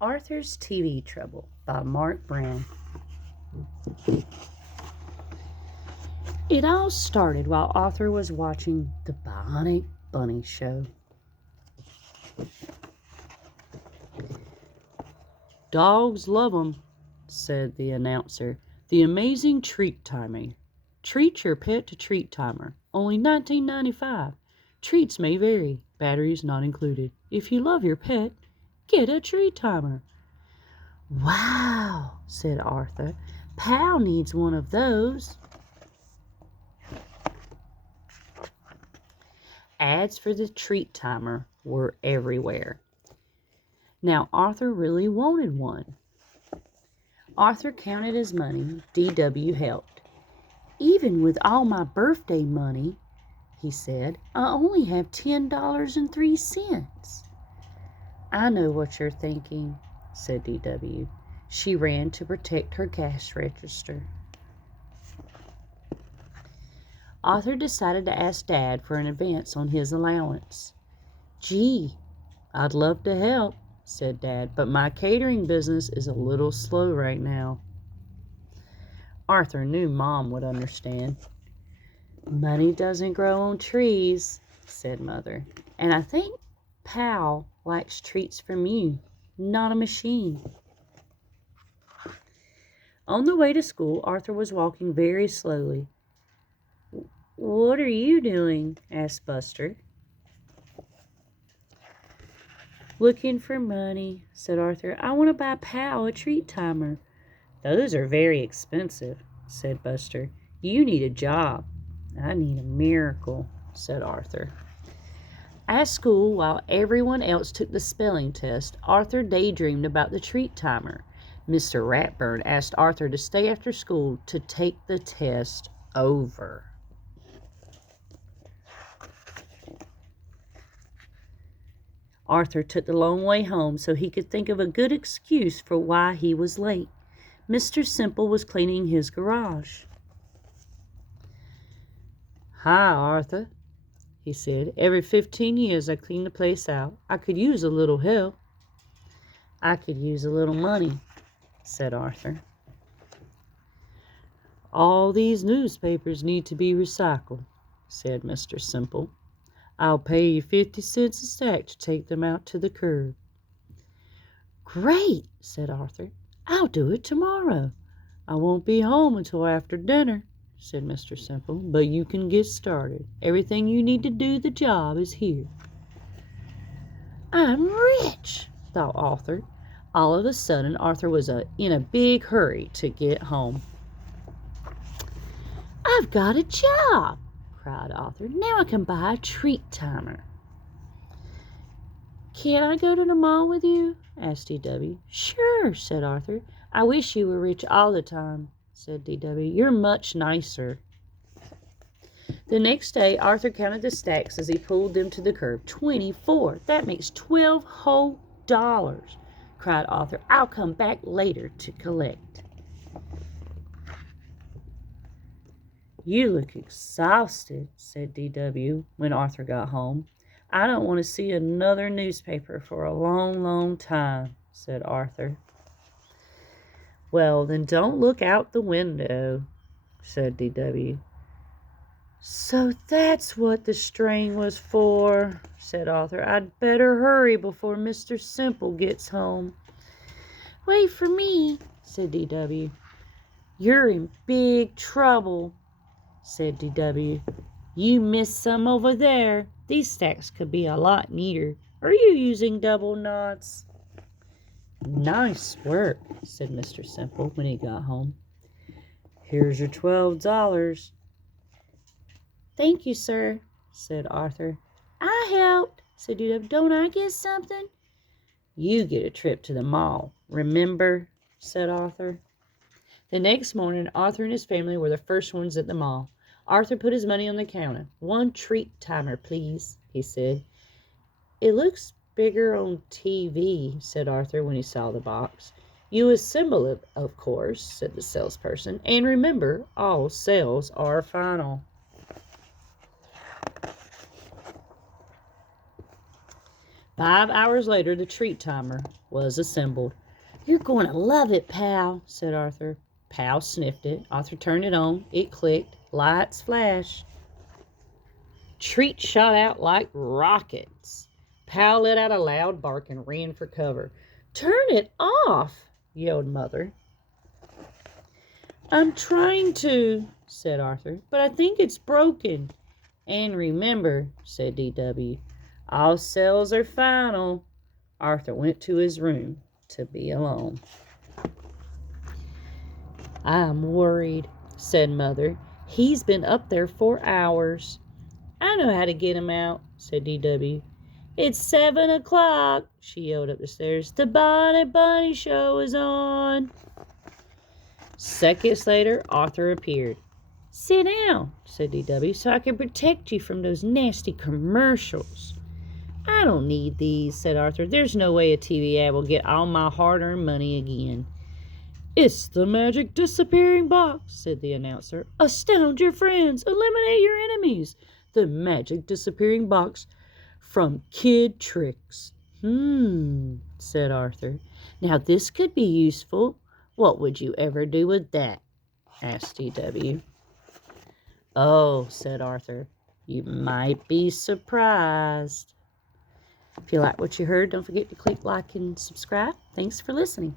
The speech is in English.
Arthur's TV Trouble by Marc Brown. It all started while Arthur was watching the Bionic Bunny show. Dogs love 'em, said the announcer. The amazing treat timing. Treat your pet to Treat Timer. Only $19.95. Treats may vary. Batteries not included. If you love your pet, get a Treat Timer. Wow, said Arthur. Pal needs one of those. Ads for the Treat Timer were everywhere. Now Arthur really wanted one. Arthur counted his money. D.W. helped. Even with all my birthday money, he said, I only have $10.03. I know what you're thinking, said D.W. She ran to protect her cash register. Arthur decided to ask Dad for an advance on his allowance. Gee, I'd love to help, said Dad, but my catering business is a little slow right now. Arthur knew Mom would understand. Money doesn't grow on trees, said Mother, and I think Pal likes treats from you, not a machine. On the way to school, Arthur was walking very slowly. What are you doing? Asked Buster. Looking for money, said Arthur. I want to buy Pal a treat timer. Those are very expensive, said Buster. You need a job. I need a miracle, said Arthur. At school, while everyone else took the spelling test, Arthur daydreamed about the treat timer. Mr. Ratburn asked Arthur to stay after school to take the test over. Arthur took the long way home so he could think of a good excuse for why he was late. Mr. Simple was cleaning his garage. Hi, Arthur, he said. Every 15 years I clean the place out. I could use a little help. I could use a little money, said Arthur. All these newspapers need to be recycled, said Mr. Simple. I'll pay you 50 cents a stack to take them out to the curb. Great, said Arthur. I'll do it tomorrow. I won't be home until after dinner, said Mr. Simple, but you can get started. Everything you need to do the job is here. I'm rich, thought Arthur. All of a sudden, Arthur was in a big hurry to get home. I've got a job, cried Arthur. Now I can buy a treat timer. Can I go to the mall with you? Asked D.W. Sure, said Arthur. I wish you were rich all the time, said D.W. You're much nicer. The next day, Arthur counted the stacks as he pulled them to the curb. 24. That makes 12 whole dollars, cried Arthur. I'll come back later to collect. You look exhausted, said D.W. when Arthur got home. I don't want to see another newspaper for a long, long time, said Arthur. Well, then don't look out the window, said D.W. So that's what the string was for, said Arthur. I'd better hurry before Mr. Simple gets home. Wait for me, said D.W. You're in big trouble, said D.W. You missed some over there. These stacks could be a lot neater. Are you using double knots? Nice work, said Mr. Simple when he got home. Here's your $12. Thank you, sir, said Arthur. I helped, said D.W. Don't I get something? You get a trip to the mall, remember, said Arthur. The next morning, Arthur and his family were the first ones at the mall. Arthur put his money on the counter. One treat timer, please, he said. It looks bigger on TV, said Arthur when he saw the box. You assemble it, of course, said the salesperson. And remember, all sales are final. 5 hours later, the treat timer was assembled. "You're going to love it, pal," said Arthur. Pal sniffed it. Arthur turned it on. It clicked. Lights flashed. Treats shot out like rockets. Pal let out a loud bark and ran for cover. "Turn it off," yelled Mother. "I'm trying to," said Arthur, "but I think it's broken." "And remember," said DW, "all sales are final." Arthur went to his room to be alone. "I'm worried," said Mother. "He's been up there for hours." "I know how to get him out," said DW. "It's 7 o'clock," she yelled up the stairs. "The Bonnet Bunny show is on." Seconds later, Arthur appeared. "Sit down," said DW, "so I can protect you from those nasty commercials." "I don't need these," said Arthur. "There's no way a TV ad will get all my hard-earned money again." "It's the magic disappearing box," said the announcer. "Astound your friends, eliminate your enemies. The magic disappearing box from Kid Tricks." Said Arthur. "Now this could be useful. What would you ever do with that?" asked DW. "Oh," said Arthur, "you might be surprised." If you like what you heard, don't forget to click like and subscribe. Thanks for listening.